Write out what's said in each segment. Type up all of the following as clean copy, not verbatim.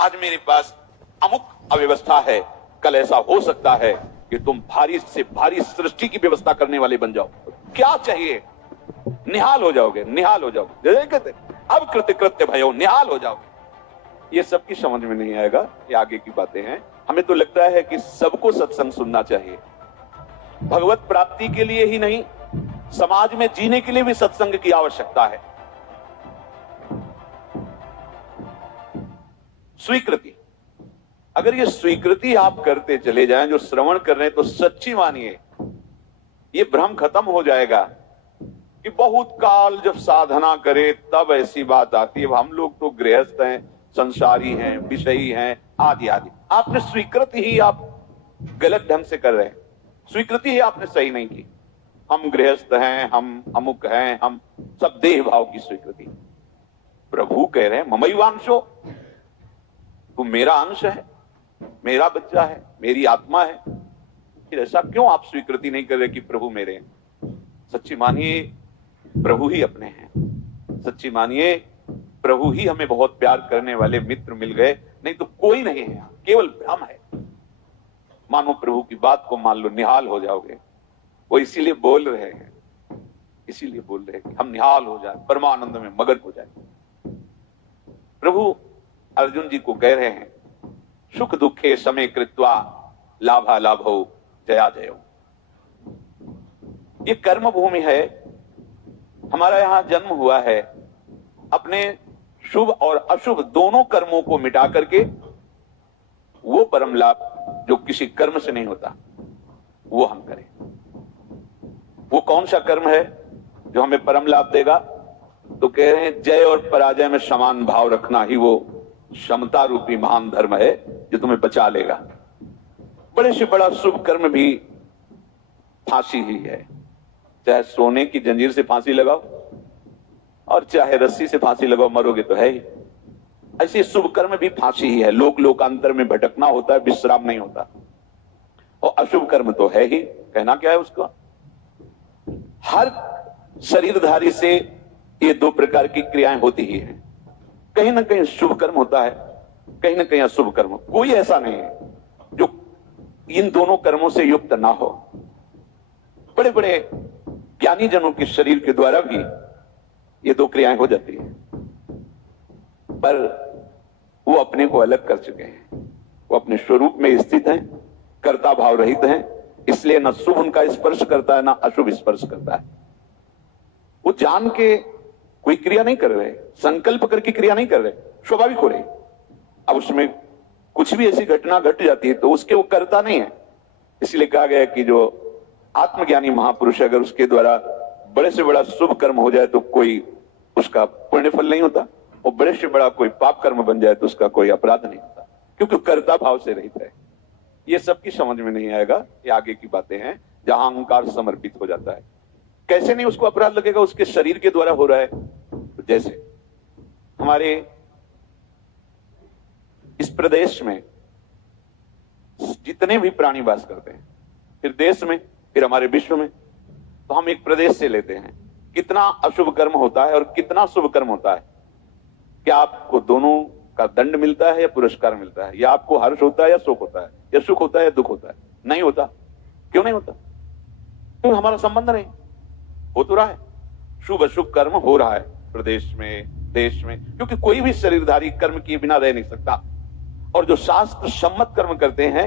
आज मेरे पास अमुक अव्यवस्था है, कल ऐसा हो सकता है कि तुम भारी से भारी सृष्टि की व्यवस्था करने वाले बन जाओ। क्या चाहिए? निहाल हो जाओगे, निहाल हो जाओगे। जैसे कहते अब कृत्य कृत्य भयो, निहाल हो जाओगे। ये सबकी समझ में नहीं आएगा, ये आगे की बातें हैं। हमें तो लगता है कि सबको सत्संग सुनना चाहिए, भगवत प्राप्ति के लिए ही नहीं, समाज में जीने के लिए भी सत्संग की आवश्यकता है। स्वीकृति, अगर ये स्वीकृति आप करते चले जाएं, जो श्रवण कर रहे हैं, तो सच्ची मानिए ये भ्रम खत्म हो जाएगा कि बहुत काल जब साधना करे तब ऐसी बात आती है। हम लोग तो गृहस्थ हैं, संसारी हैं, विषयी हैं, आदि आदि। आपने स्वीकृति ही आप गलत ढंग से कर रहे हैं, स्वीकृति ही आपने सही नहीं की। हम गृहस्थ हैं, हम अमुक हैं, हम सब देह भाव की स्वीकृति। प्रभु कह रहे हैं ममैवांशो, तू मेरा अंश है, मेरा बच्चा है, मेरी आत्मा है। फिर ऐसा क्यों आप स्वीकृति नहीं कर रहे कि प्रभु मेरे हैं? सच्ची मानिए प्रभु ही अपने हैं। सच्ची मानिए प्रभु ही हमें बहुत प्यार करने वाले मित्र मिल गए, नहीं तो कोई नहीं है, केवल भ्रम है। मानो प्रभु की बात को मान लो, निहाल हो जाओगे। वो इसीलिए बोल रहे हैं, इसीलिए बोल रहे हैं कि हम निहाल हो जाए, परमानंद में मगन हो जाए। प्रभु अर्जुन जी को कह रहे हैं सुख दुखे समय कृत्वा लाभा लाभो जया जयो। ये कर्म भूमि है, हमारा यहां जन्म हुआ है। अपने शुभ और अशुभ दोनों कर्मों को मिटा करके वो परम लाभ जो किसी कर्म से नहीं होता वो हम करें। वो कौन सा कर्म है जो हमें परम लाभ देगा? तो कह रहे हैं जय और पराजय में समान भाव रखना ही वो समता रूपी महान धर्म है जो तुम्हें बचा लेगा। बड़े से बड़ा शुभ कर्म भी फांसी ही है, चाहे सोने की जंजीर से फांसी लगाओ और चाहे रस्सी से फांसी लगाओ, मरोगे तो है ही। ऐसे शुभ कर्म भी फांसी ही है, लोक लोकांतर में भटकना होता है, विश्राम नहीं होता। और अशुभ कर्म तो है ही, कहना क्या है उसका? हर शरीरधारी से ये दो प्रकार की क्रियाएं होती ही हैं। कहीं ना कहीं शुभ कर्म होता है, कहीं ना कहीं अशुभ कर्म। कोई ऐसा नहीं है जो इन दोनों कर्मों से युक्त ना हो। बड़े बड़े ज्ञानी जनों के शरीर के द्वारा भी ये दो क्रियाएं हो जाती है, पर वो अपने को अलग कर चुके हैं। वो अपने स्वरूप में स्थित हैं, कर्ता भाव रहित हैं, इसलिए न शुभ उनका स्पर्श करता है, ना अशुभ स्पर्श करता है। वो जान के कोई क्रिया नहीं कर रहे, संकल्प करके क्रिया नहीं कर रहे, स्वाभाविक हो रही। अब उसमें कुछ भी ऐसी घटना घट जाती है तो उसके वो करता नहीं है। इसलिए कहा गया कि जो आत्मज्ञानी महापुरुष, अगर उसके द्वारा बड़े से बड़ा शुभ कर्म हो जाए तो कोई उसका पुण्य फल नहीं होता, और बड़े से बड़ा कोई पाप कर्म बन जाए तो उसका कोई अपराध नहीं होता, क्योंकि कर्ता भाव से रहित है। ये सबकी समझ में नहीं आएगा, ये आगे की बातें हैं जहां अहंकार समर्पित हो जाता है। कैसे नहीं उसको अपराध लगेगा? उसके शरीर के द्वारा हो रहा है। तो जैसे हमारे इस प्रदेश में जितने भी प्राणी वास करते हैं, फिर देश में, फिर हमारे विश्व में, तो हम एक प्रदेश से लेते हैं, कितना अशुभ कर्म होता है और कितना शुभ कर्म होता है। क्या आपको दोनों का दंड मिलता है या पुरस्कार मिलता है? या आपको हर्ष होता है या शोक होता है? या सुख होता है या दुख होता है? नहीं होता। क्यों नहीं होता? क्योंकि हमारा संबंध नहीं। हो तो रहा है, शुभ अशुभ कर्म हो रहा है प्रदेश में, देश में, क्योंकि कोई भी शरीरधारी कर्म किए बिना रह नहीं सकता। और जो शास्त्र सम्मत कर्म करते हैं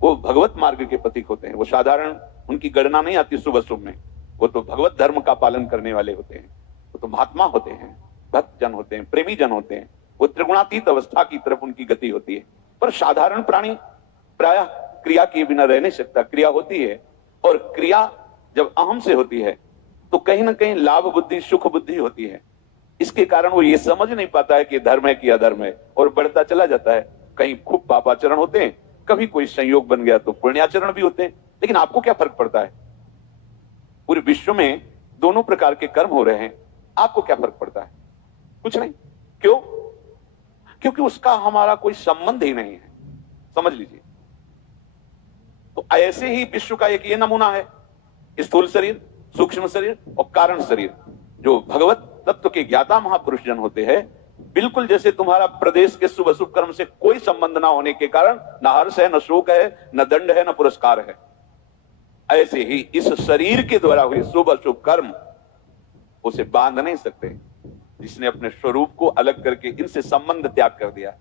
वो भगवत मार्ग के प्रतीक होते हैं। वो साधारण उनकी गणना नहीं आती शुभ अशुभ में, वो तो भगवत धर्म का पालन करने वाले होते हैं। वो तो महात्मा होते हैं, भक्त जन होते हैं, प्रेमी जन होते हैं। वो त्रिगुणातीत अवस्था की तरफ उनकी गति होती है। पर साधारण प्राणी प्रायः क्रिया किए बिना रह नहीं सकता। क्रिया होती है, और क्रिया जब अहम से होती है तो कहीं ना कहीं लाभ बुद्धि, सुख बुद्धि होती है। इसके कारण वो ये समझ नहीं पाता है कि धर्म है कि अधर्म है, और बढ़ता चला जाता है। कहीं खूब पापाचरण होते हैं, कभी कोई संयोग बन गया तो पुण्याचरण भी होते हैं। लेकिन आपको क्या फर्क पड़ता है? पूरे विश्व में दोनों प्रकार के कर्म हो रहे हैं, आपको क्या फर्क पड़ता है? कुछ नहीं। क्यों? क्योंकि उसका हमारा कोई संबंध ही नहीं है। समझ लीजिए। तो ऐसे ही विश्व का एक ये नमूना है, स्थूल शरीर, सूक्ष्म शरीर और कारण शरीर। जो भगवत तत्व के ज्ञाता महापुरुष जन होते हैं बिल्कुल जैसे तुम्हारा प्रदेश के शुभ अशुभ कर्म से कोई संबंध ना होने के कारण न हर्ष है, न शोक है, न दंड है, न पुरस्कार है, ऐसे ही इस शरीर के द्वारा हुए शुभ अशुभ कर्म उसे बांध नहीं सकते। जिसने अपने स्वरूप को अलग करके इनसे संबंध त्याग कर दिया।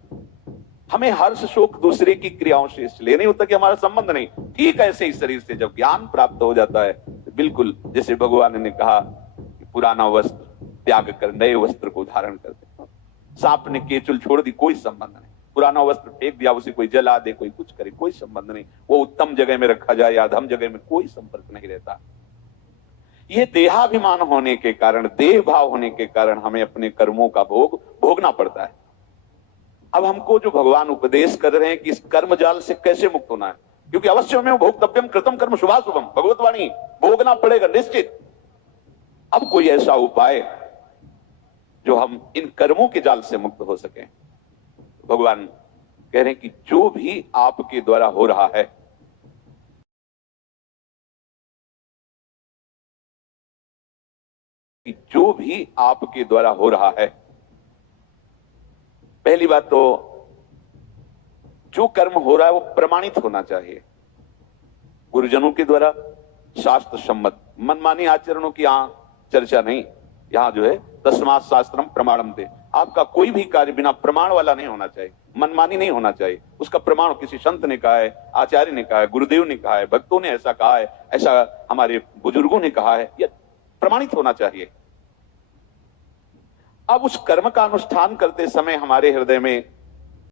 हमें हर्ष शोक दूसरे की क्रियाओं से इसलिए नहीं होता कि हमारा संबंध नहीं। ठीक ऐसे ही शरीर से जब ज्ञान प्राप्त हो जाता है तो बिल्कुल जैसे भगवान ने कहा कि पुराना वस्त्र त्याग कर नए वस्त्र को धारण कर दे। सांप ने केचुल छोड़ दी, कोई संबंध नहीं। पुराना वस्त्र फेंक दिया, उसे कोई जला दे, कोई कुछ करे, कोई संबंध नहीं। वो उत्तम जगह में रखा जाए या अधम जगह में कोई संपर्क नहीं रहता। ये देहाभिमान होने के कारण, देह भाव होने के कारण हमें अपने कर्मों का भोग भोगना पड़ता है। अब हमको जो भगवान उपदेश कर रहे हैं कि इस कर्म जाल से कैसे मुक्त होना है, क्योंकि अवश्य में भोक्तव्यम कृतम कर्म शुभाशुभम, भगवतवाणी, भोगना पड़ेगा निश्चित। अब कोई ऐसा उपाय जो हम इन कर्मों के जाल से मुक्त हो सके। भगवान कह रहे हैं कि जो भी आपके द्वारा हो रहा है, कि जो भी आपके द्वारा हो रहा है, पहली बात तो जो कर्म हो रहा है वो प्रमाणित होना चाहिए, गुरुजनों के द्वारा शास्त्र सम्मत। मनमानी आचरणों की यहां चर्चा नहीं। यहां जो है तस्मात् शास्त्रम प्रमाणम दे, आपका कोई भी कार्य बिना प्रमाण वाला नहीं होना चाहिए, मनमानी नहीं होना चाहिए। उसका प्रमाण किसी संत ने कहा है, आचार्य ने कहा है, गुरुदेव ने कहा है, भक्तों ने ऐसा कहा है, ऐसा हमारे बुजुर्गों ने कहा है, यह प्रमाणित होना चाहिए। अब उस कर्म का अनुष्ठान करते समय हमारे हृदय में